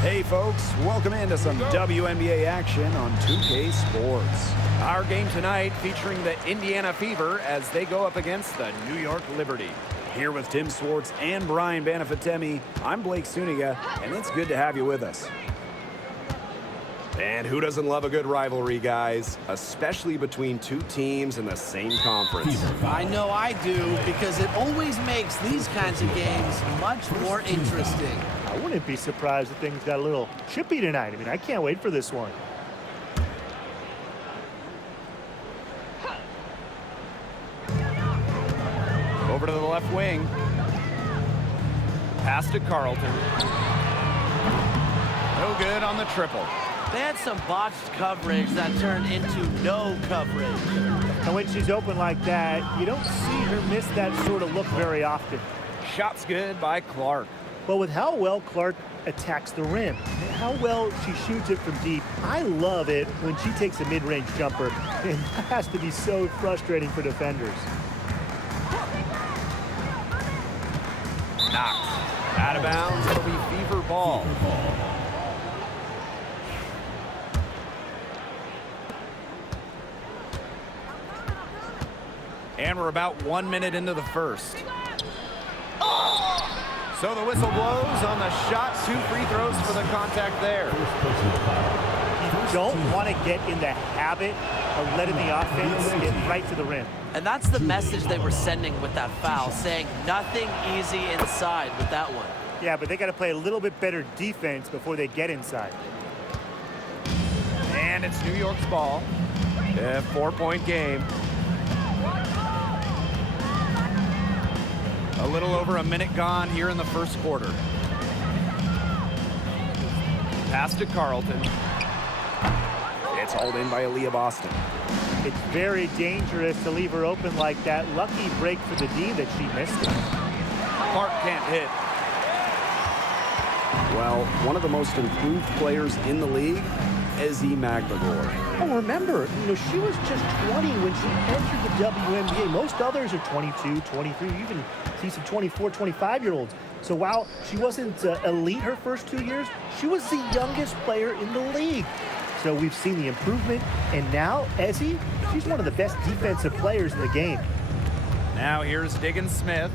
Hey folks, welcome into some WNBA action on 2K Sports. Our game tonight featuring the Indiana Fever as they go up against the New York Liberty. Here with Tim Swartz and Brian Banafitemi, I'm Blake Suniga, and it's good to have you with us. And who doesn't love a good rivalry, guys? Especially between two teams in the same conference. I know I do, because it always makes these kinds of games much more interesting. I wouldn't be surprised if things got a little chippy tonight. I mean, I can't wait for this one. Over to the left wing. Pass to Carlton. No good on the triple. They had some botched coverage that turned into no coverage. And when she's open like that, you don't see her miss that sort of look very often. Shot's good by Clark. But with how well Clark attacks the rim, and how well she shoots it from deep, I love it when she takes a mid-range jumper. And that has to be so frustrating for defenders. Knocked. Out of bounds, it'll be Fever ball. And we're about 1 minute into the first. So the whistle blows on the shot. 2 free throws for the contact there. You don't want to get in the habit of letting the offense get right to the rim. And that's the message they were sending with that foul, saying nothing easy inside with that one. Yeah, but they got to play a little bit better defense before they get inside. And it's New York's ball. A 4-point game. A little over a minute gone here in the first quarter. Pass to Carlton. It's hauled in by Aaliyah Boston. It's very dangerous to leave her open like that. Lucky break for the D that she missed it. Clark can't hit. Well, one of the most improved players in the league, Ezi Magbegor. Oh, remember, she was just 20 when she entered the WNBA. Most others are 22, 23, even see some 24, 25-year-olds. So while she wasn't elite her first 2 years, she was the youngest player in the league. So we've seen the improvement, and now Ezi, she's one of the best defensive players in the game. Now here's Diggins Smith.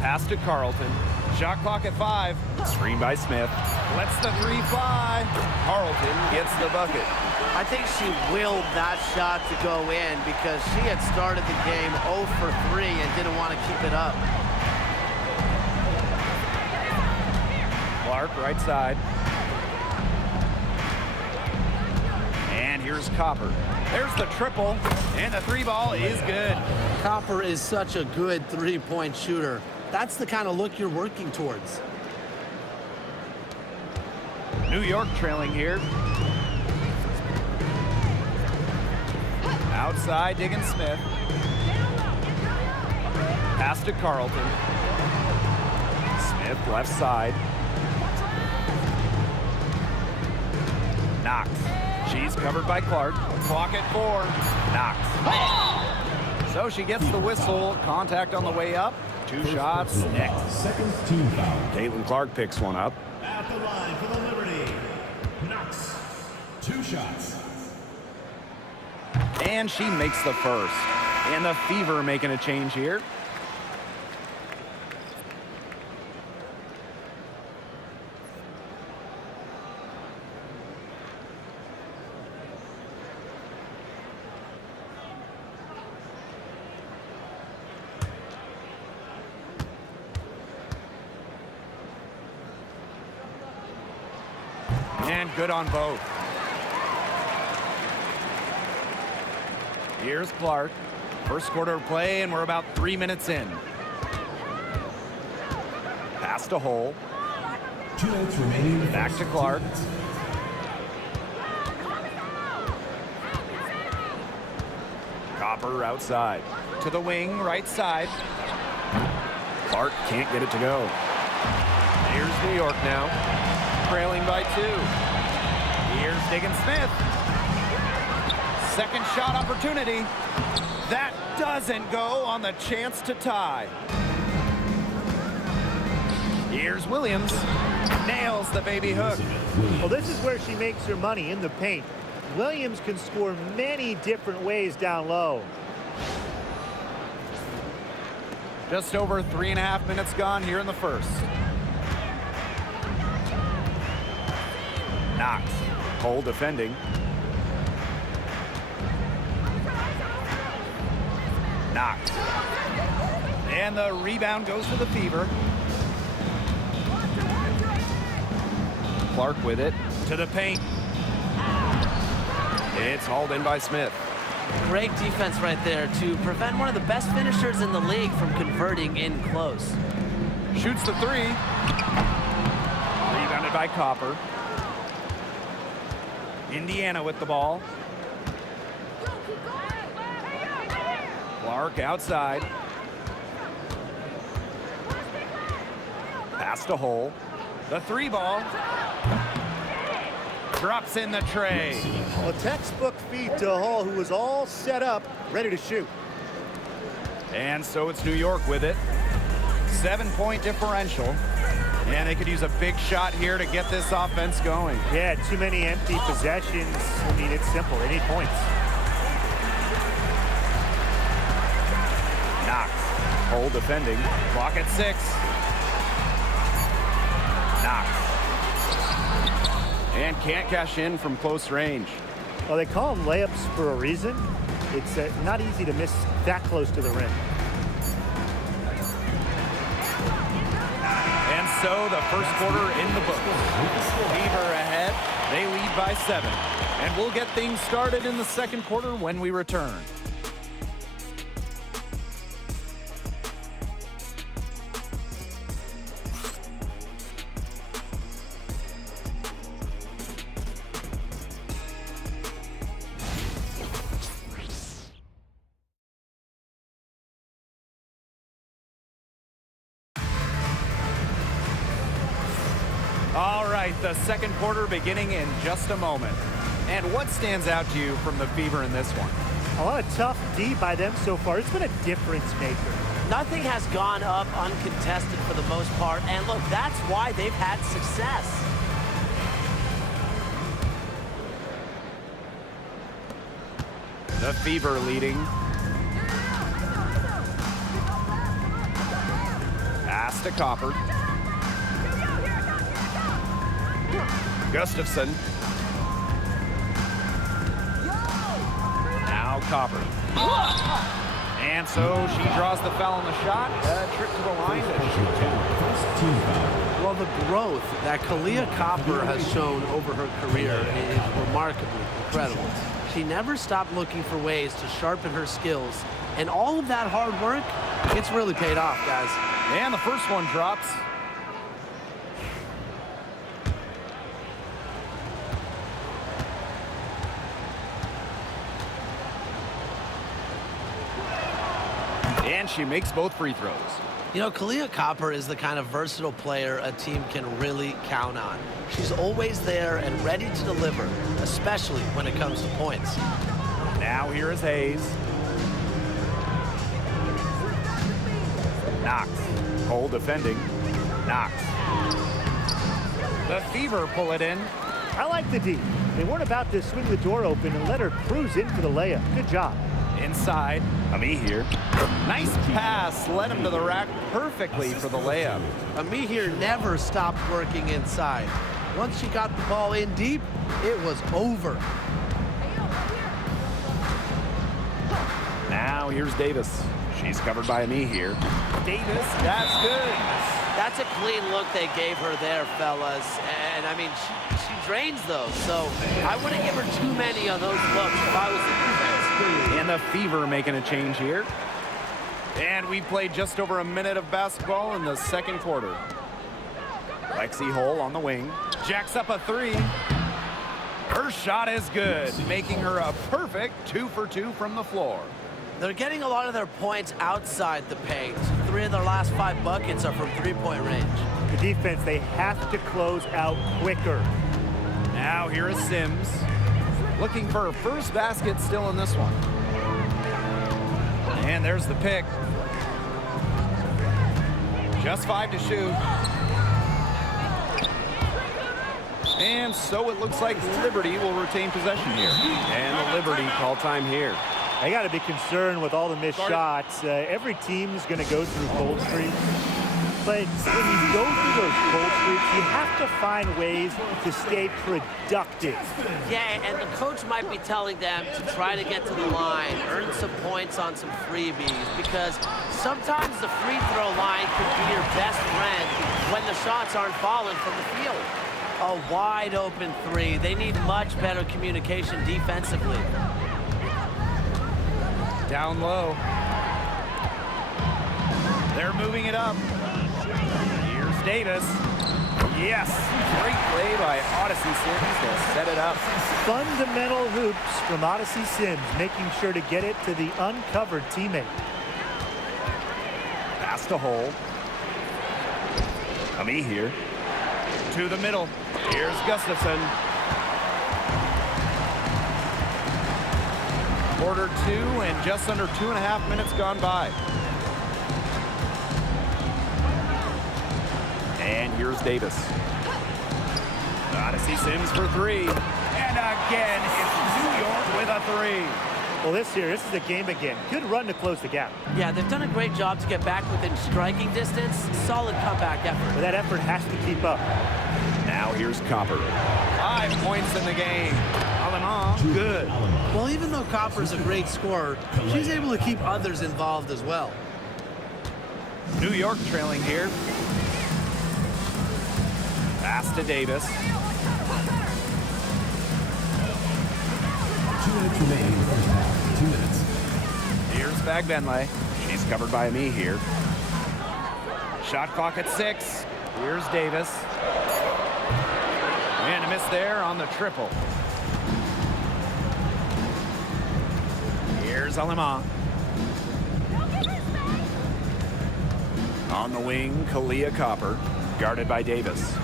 Pass to Carlton. Shot clock at 5. Screen by Smith. Lets the 3 fly. Carlton gets the bucket. I think she willed that shot to go in because she had started the game 0 for 3 and didn't want to keep it up. Clark, right side. And here's Copper. There's the triple, and the 3 ball is good. Copper is such a good three-point shooter. That's the kind of look you're working towards. New York trailing here. Outside, Diggins Smith. Pass to Carlton. Smith left side. Knocked. She's covered by Clark. Clock at 4. Knocked. So she gets the whistle. Contact on the way up. 2 shots next. Second team foul. Caitlin Clark picks one up. At the line for the Liberty, Knox. 2 shots. And she makes the first. And the Fever making a change here. And good on both. Here's Clark. First quarter of play, and we're about 3 minutes in. Pass to Hole. 2 minutes remaining. Back to Clark. Copper outside. To the wing, right side. Clark can't get it to go. Here's New York now. Trailing by 2. Here's Diggins Smith. Second shot opportunity. That does doesn't go on the chance to tie. Here's Williams. Nails the baby hook. Well, this is where she makes her money, in the paint. Williams can score many different ways down low. Just over 3.5 minutes gone here in the first. Knox. Cole defending. Knox. And the rebound goes to the Fever. Clark with it to the paint. It's hauled in by Smith. Great defense right there to prevent one of the best finishers in the league from converting in close. Shoots the three. Rebounded by Copper. Indiana with the ball. Clark outside. Pass to Hull. The three ball. Drops in the tray. A textbook feed to Hull, who was all set up, ready to shoot. And so it's New York with it. 7-point differential. And they could use a big shot here to get this offense going. Yeah, too many empty possessions. I mean, it's simple. They need points. Knox. Hull defending. Clock at 6. Knox. And can't cash in from close range. Well, they call them layups for a reason. It's not easy to miss that close to the rim. And so the first quarter in the books. Fever ahead. They lead by 7. And we'll get things started in the second quarter when we return. All right, the second quarter beginning in just a moment. And what stands out to you from the Fever in this one? A lot of tough D by them so far. It's been a difference maker. Nothing has gone up uncontested for the most part, and look, that's why they've had success. The Fever leading. Pass to Copper. Gustafson. Now Copper. And so she draws the foul on the shot. Trip to the line to shoot 2. Well, the growth that Kahleah Copper has shown over her career is remarkably incredible. She never stopped looking for ways to sharpen her skills, and all of that hard work, it's really paid off, guys. And the first one drops. And she makes both free throws. You know, Kahleah Copper is the kind of versatile player a team can really count on. She's always there and ready to deliver, especially when it comes to points. Now here is Hayes. Knox. Cole defending. Knox. The Fever pull it in. I like the D. They weren't about to swing the door open and let her cruise in for the layup. Good job. Inside. Ami here. Nice pass. Led him to the rack perfectly for the layup. Amihir never stopped working inside. Once she got the ball in deep, it was over. Now here's Davis. She's covered by Ami here. Davis, that's good. That's a clean look they gave her there, fellas. And, I mean, she drains those, so I wouldn't give her too many of those looks if I was the defense. And the Fever making a change here. And we played just over a minute of basketball in the second quarter. Lexi Hull on the wing. Jacks up a 3. Her shot is good, making her a perfect 2 for 2 from the floor. They're getting a lot of their points outside the paint. 3 of their last 5 buckets are from three-point range. The defense, they have to close out quicker. Now here is Sims. Looking for her first basket still in this one. And there's the pick. Just 5 to shoot. And so it looks like Liberty will retain possession here. And the Liberty call time here. I got to be concerned with all the missed shots. Every team is going to go through cold streaks. But when you go through those cold streaks, you have to find ways to stay productive. Yeah, and the coach might be telling them to try to get to the line, earn some points on some freebies, because sometimes the free throw line could be your best friend when the shots aren't falling from the field. A wide open three. They need much better communication defensively. Down low. They're moving it up. Here's Davis. Yes, great play by Odyssey Sims to set it up. Fundamental hoops from Odyssey Sims, making sure to get it to the uncovered teammate. Pass to Hole. Ami here. To the middle. Here's Gustafson. Quarter 2 and just under 2.5 minutes gone by. And here's Davis. Odyssey Sims for 3. And again, it's New York with a 3. Well, this is the game again. Good run to close the gap. Yeah, they've done a great job to get back within striking distance. Solid comeback effort. But that effort has to keep up. Now here's Copper. 5 points in the game. Alemán, good. Well, even though Copper's a great scorer, she's able to keep others involved as well. New York trailing here. Pass to Davis. 2 minutes remaining in the first half. 2 minutes. Here's Bagbenle. She's covered by me here. Shot clock at 6. Here's Davis. And a miss there on the triple. Here's Alemán. On the wing, Kalia Copper, guarded by Davis.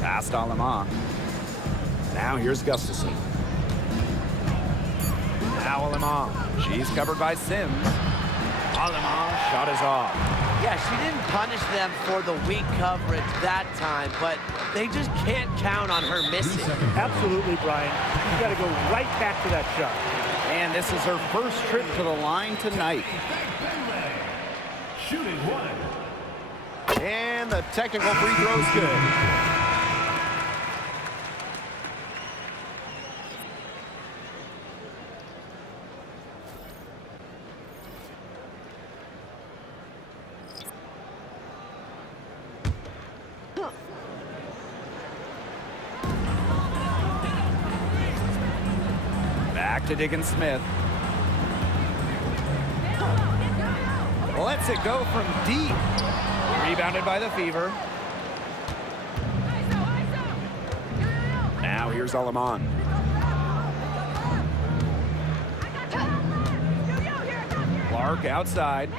Past Alemán. Now here's Gustafson. Now Alemán. She's covered by Sims. Alemán shot is off. Yeah, she didn't punish them for the weak coverage that time, but they just can't count on her missing. Absolutely, Brian. You got to go right back to that shot. And this is her first trip to the line tonight. Shooting 1. And the technical free throw's good. Back to Diggins-Smith. Lets it go from deep. Rebounded by the Fever. Now here's Alemán. Clark outside.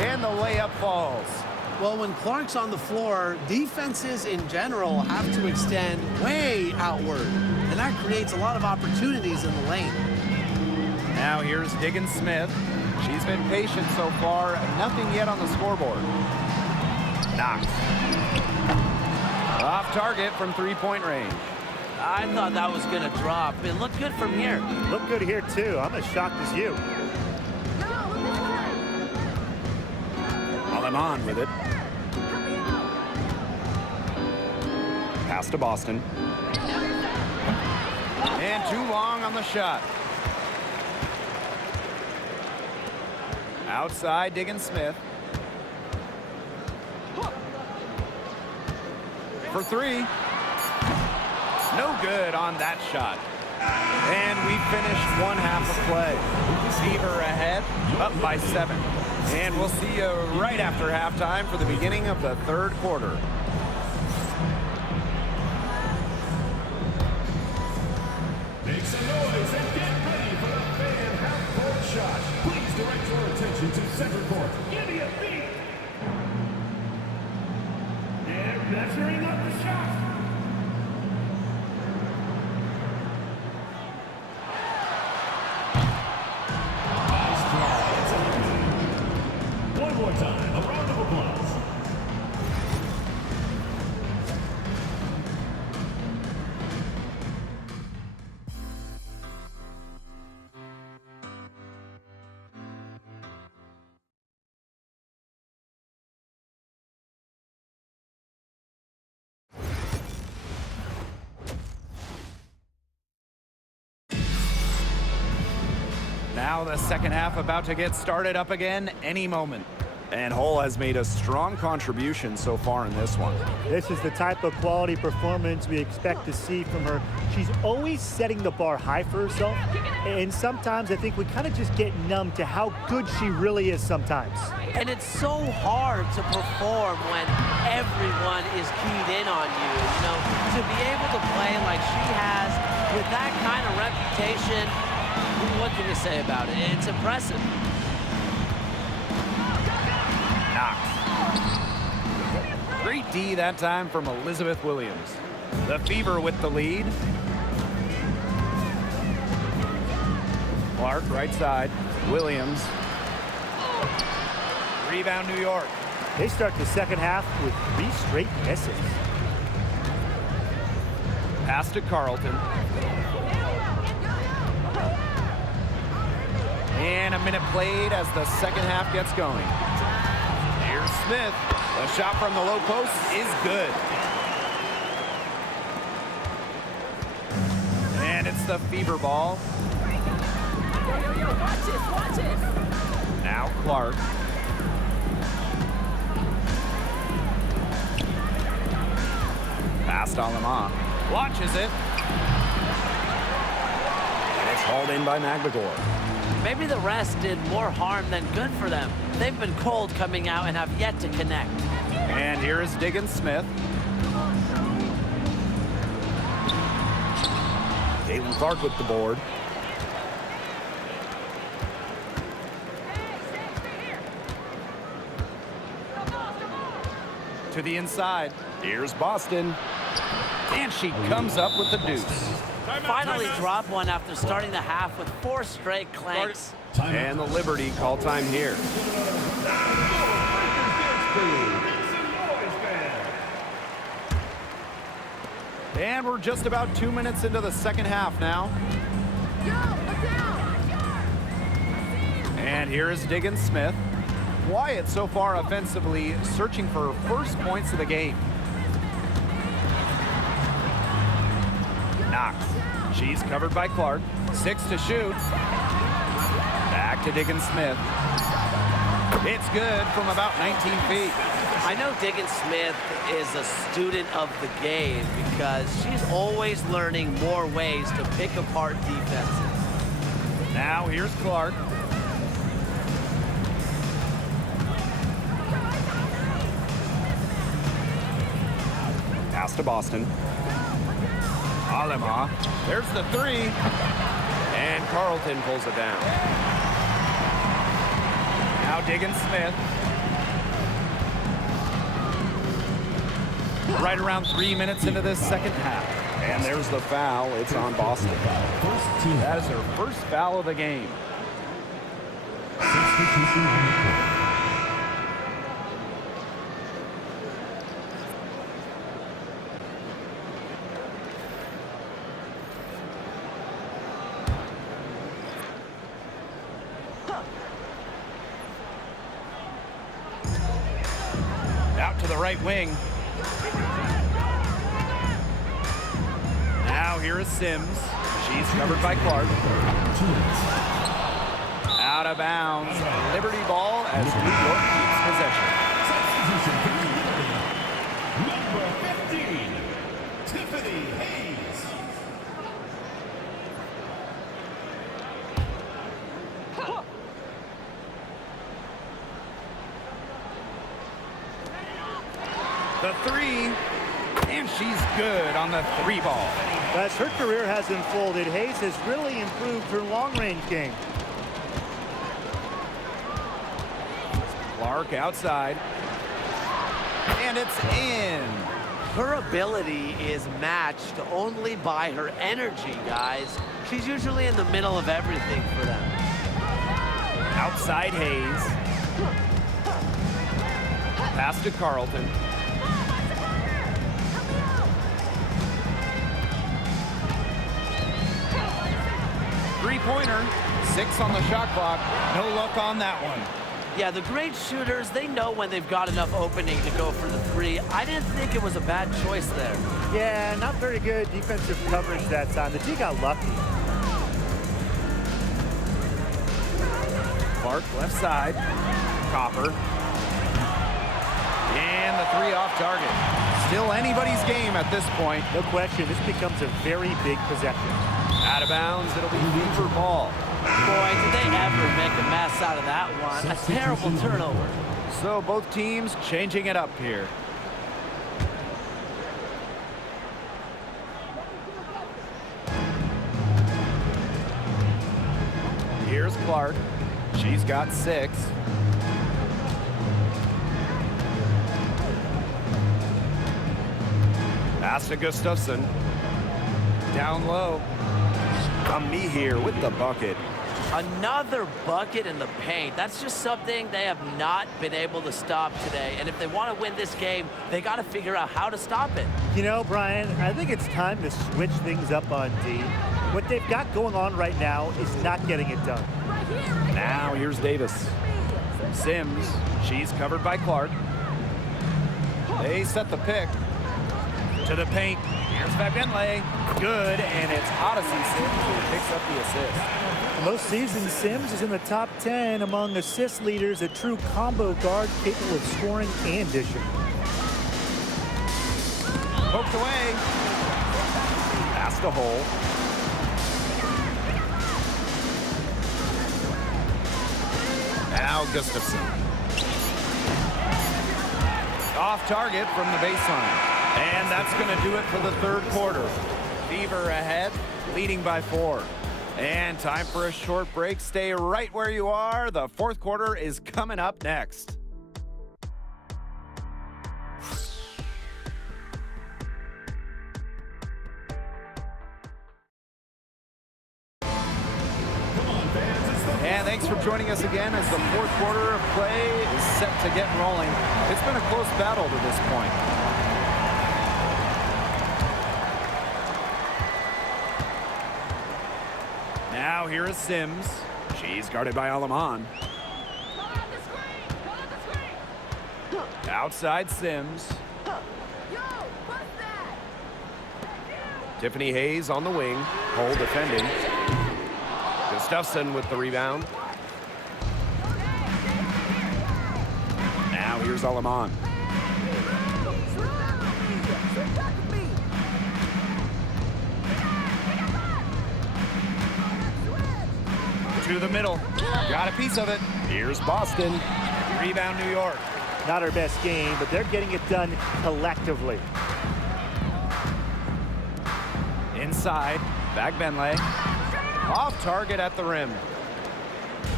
And the layup falls. Well, when Clark's on the floor, defenses in general have to extend way outward, and that creates a lot of opportunities in the lane. Now here's Diggins-Smith. She's been patient so far. Nothing yet on the scoreboard. Knox. Off target from three-point range. I thought that was going to drop. It looked good from here. Look good here, too. I'm as shocked as you. Alemán with it. Pass to Boston. And too long on the shot. Outside, Diggins-Smith. For 3. No good on that shot. And we finished one half of play. Fever ahead, up by 7. And we'll see you right after halftime for the beginning of the third quarter. Make some noise and get ready for the fan half-court shot. Please direct your attention to center court. Give me a beat. They're measuring up the shot. Now the second half about to get started up again any moment. And Hull has made a strong contribution so far in this one. This is the type of quality performance we expect to see from her. She's always setting the bar high for herself, and sometimes I think we kind of just get numb to how good she really is sometimes. And it's so hard to perform when everyone is keyed in on you. You know, to be able to play like she has with that kind of reputation, what can you say about it? It's impressive. Great D that time from Elizabeth Williams. The Fever with the lead. Clark, right side. Williams. Rebound, New York. They start the second half with 3 straight misses. Pass to Carlton. And a minute played as the second half gets going. Here's Smith. The shot from the low post is good. And it's the Fever ball. Watch it. Now Clark. Pass to Alema. Launches it. And it's hauled in by Magligore. Maybe the rest did more harm than good for them. They've been cold coming out and have yet to connect. And here is Diggins Smith. Caitlin Clark with the board. To the inside. Here's Boston. And she comes up with the deuce. Finally dropped one after starting the half with 4 straight clanks. And the Liberty call time here. And we're just about 2 minutes into the second half now. And here is Diggins Smith. Wyatt so far offensively searching for her first points of the game. Knox. She's covered by Clark. 6 to shoot. Back to Diggins Smith. It's good from about 19 feet. I know Diggins Smith is a student of the game because she's always learning more ways to pick apart defenses. Now here's Clark. Pass to Boston. Alema. There's the 3. And Carlton pulls it down. Now Diggins Smith. Right around 3 minutes into this second half. And there's the foul. It's on Boston. That is her first foul of the game. Out to the right wing. Now here is Sims. She's covered by Clark. Out of bounds. Liberty ball as New York keeps possession. Number 15, Tiffany Hayes. The 3, and she's good on the 3 ball. As her career has unfolded, Hayes has really improved her long-range game. Clark outside. And it's in. Her ability is matched only by her energy, guys. She's usually in the middle of everything for them. Outside Hayes. Pass to Carlton. Three-pointer. 6 on the shot clock. No luck on that one. Yeah, the great shooters, they know when they've got enough opening to go for the 3. I didn't think it was a bad choice there. Yeah, not very good defensive coverage that time. The D got lucky. Clark, left side. Copper. And the three off target. Still anybody's game at this point. No question, this becomes a very big possession. Out of bounds, it'll be Fever ball. Boy, did they ever make a mess out of that one. A terrible turnover. So both teams changing it up here. Here's Clark. She's got 6. Pass to Gustafson. Down low. Me here with the bucket. Another bucket in the paint. That's just something they have not been able to stop today. And if they want to win this game, they got to figure out how to stop it. You know, Brian, I think it's time to switch things up on D. What they've got going on right now is not getting it done. Now here's Davis. Sims, she's covered by Clark. They set the pick. To the paint. Here's Bentley. Good, and it's Odyssey Sims who picks up the assist. Most seasons, Sims is in the top 10 among assist leaders, a true combo guard capable of scoring and dishing. Poked away. Past the hole. Now Gustafson. Off target from the baseline. And that's going to do it for the third quarter. Fever ahead, leading by 4. And time for a short break. Stay right where you are. The fourth quarter is coming up next. And thanks for joining us again as the fourth quarter of play is set to get rolling. It's been a close battle to this point. Now here is Sims. She's guarded by Alaman. Outside Sims. Tiffany Hayes on the wing. Cole defending. Gustafson with the rebound. Now here's Alaman. To the middle. Got a piece of it. Here's Boston. Rebound New York. Not our best game, but they're getting it done collectively. Inside. Back Bentley. Off target at the rim.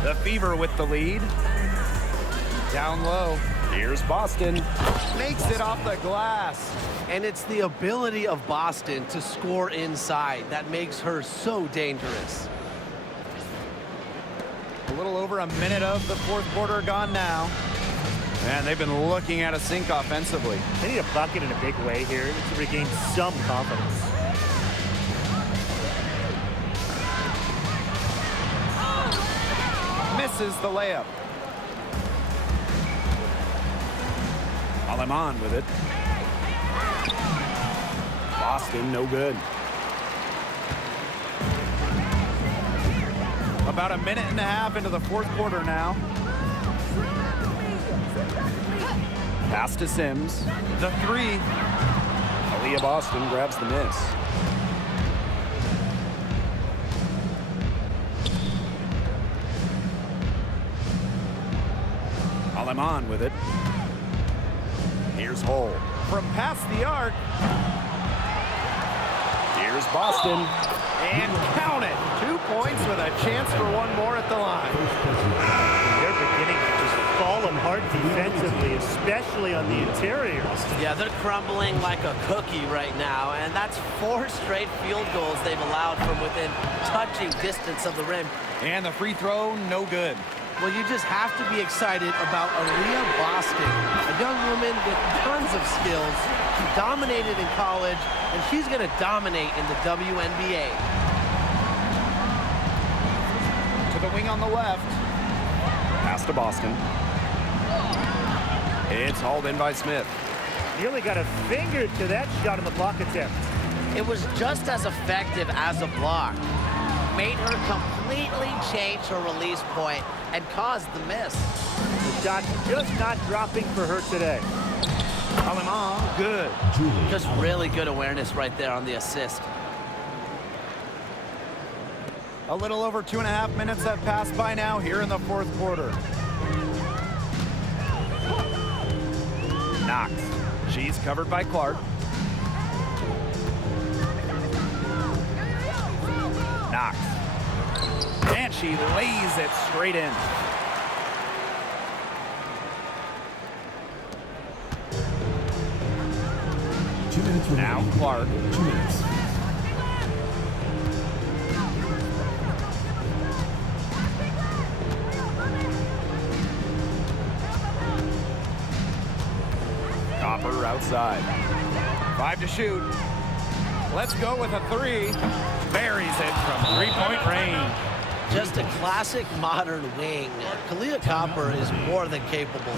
The Fever with the lead. Down low. Here's Boston. Makes it off the glass. And it's the ability of Boston to score inside that makes her so dangerous. A little over a minute of the fourth quarter gone now. And they've been looking at a sink offensively. They need a bucket in a big way here to regain some confidence. Misses the layup. Alaman with it. Boston, no good. About a minute and a half into the fourth quarter now. Pass to Sims. The three. Aaliyah Boston grabs the miss. Alaman with it. Here's Hull. From past the arc. Here's Boston. And count it. 2 points with a chance for one more at the line. They're beginning to just fall apart defensively, especially on the interior. Yeah, they're crumbling like a cookie right now, and that's 4 straight field goals they've allowed from within touching distance of the rim. And the free throw, no good. Well, you just have to be excited about Aaliyah Boston, a young woman with tons of skills. She dominated in college, and she's going to dominate in the WNBA. To the wing on the left. Pass to Boston. It's hauled in by Smith. Nearly got a finger to that shot on the block attempt. It was just as effective as a block. made her completely change her release point and caused the miss. The shot's just not dropping for her today. Alemán, good. Just really good awareness right there on the assist. A little over 2.5 minutes have passed by now here in the fourth quarter. Knox. She's covered by Clark. Knox. And she lays it straight in. Now Clark. 2 minutes. Copper outside. 5 to shoot. Let's go with a 3. Buries it from 3-point range. Just a classic modern wing. Kahleah Copper is more than capable.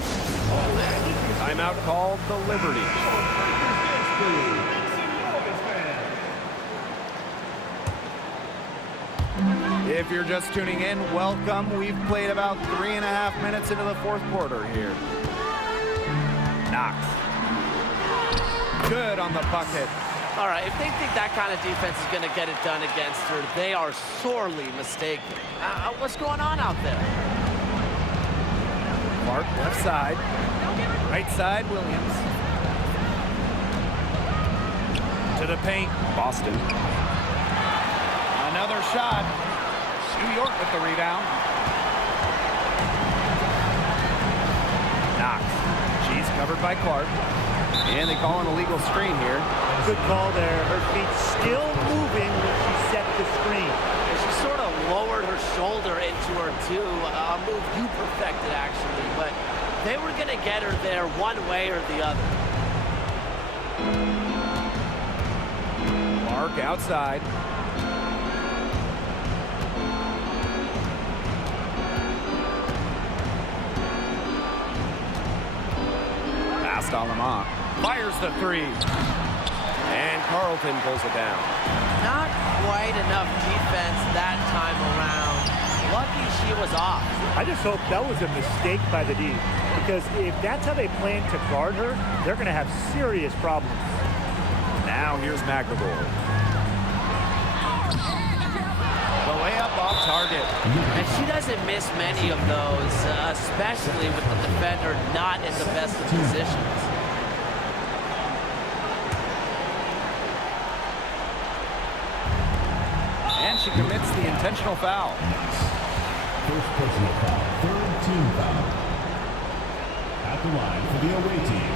Timeout called the Liberty. If you're just tuning in, welcome. We've played about 3.5 minutes into the fourth quarter here. Knox. Good on the bucket. All right, if they think that kind of defense is going to get it done against her, they are sorely mistaken. What's going on out there? Clark left side. Right side, Williams. To the paint, Boston. Another shot. New York with the rebound. Knox. She's covered by Clark. And they call an illegal screen here. Good call there. Her feet still moving when she set the screen. And she sort of lowered her shoulder into her too. A move you perfected, actually. But they were going to get her there one way or the other. Clark outside. Past Alemán. Fires the 3. And Carlton pulls it down. Not quite enough defense that time around. Lucky she was off. I just hope that was a mistake by the D, because if that's how they plan to guard her, they're going to have serious problems. Now here's McAvoy. The layup off target. And she doesn't miss many of those, especially with the defender not in the best of positions. And she commits the intentional foul. First personal foul, third team foul. At the line for the away team.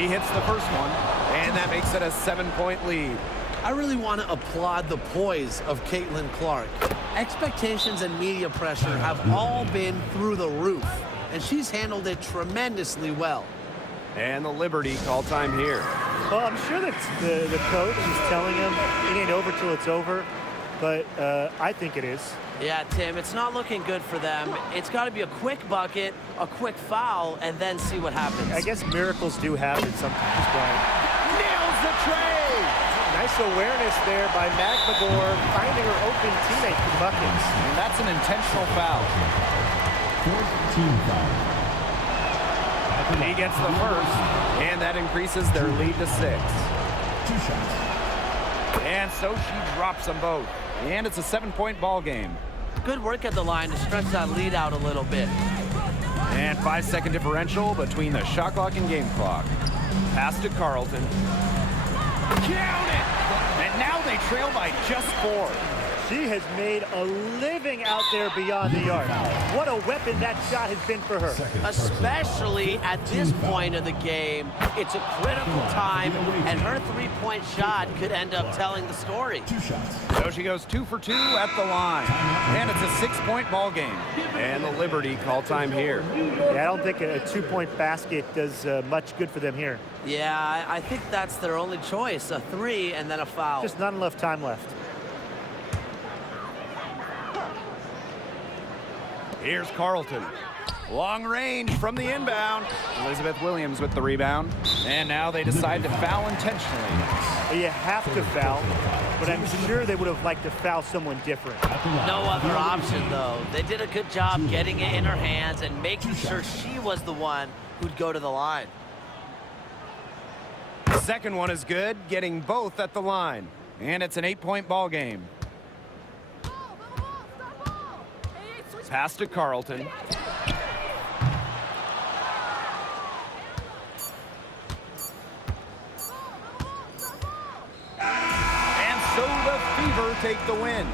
He hits the first one, and that makes it a 7-point lead. I really want to applaud the poise of Caitlin Clark. Expectations and media pressure have all been through the roof, and she's handled it tremendously well. And the Liberty call time here. Well, I'm sure that the coach is telling him it ain't over till it's over, but I think it is. Yeah, Tim, it's not looking good for them. It's got to be a quick bucket, a quick foul, and then see what happens. I guess miracles do happen sometimes, Brian. Nails the trade! Nice awareness there by McAvoy, finding her open teammate for buckets. And that's an intentional foul. Fourth team foul. He gets the first, and that increases their lead to 6. 2 shots. And so she drops them both. And it's a 7-point ball game. Good work at the line to stretch that lead out a little bit. And 5-second differential between the shot clock and game clock. Pass to Carlton. Count it! And now they trail by just 4. She has made a living out there beyond the arc. What a weapon that shot has been for her. Especially at this point of the game. It's a critical time, and her three-point shot could end up telling the story. 2 shots. So she goes 2 for 2 at the line. And it's a 6-point ball game. And the Liberty call time here. Yeah, I don't think a 2-point basket does much good for them here. Yeah, I think that's their only choice, a 3 and then a foul. Just not enough time left. Here's Carlton. Long range from the inbound. Elizabeth Williams with the rebound. And now they decide to foul intentionally. You have to foul. but I'm sure they would have liked to foul someone different. No other option, though. They did a good job getting it in her hands and making sure she was the one who'd go to the line. The second one is good, getting both at the line. And it's an 8-point ball game. Pass to Carlton. And so the Fever take the win.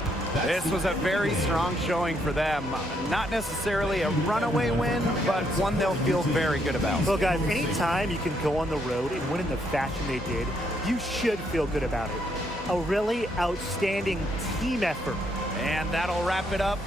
This was a very strong showing for them. Not necessarily a runaway win, but one they'll feel very good about. Well, guys, anytime you can go on the road and win in the fashion they did, you should feel good about it. A really outstanding team effort. And that'll wrap it up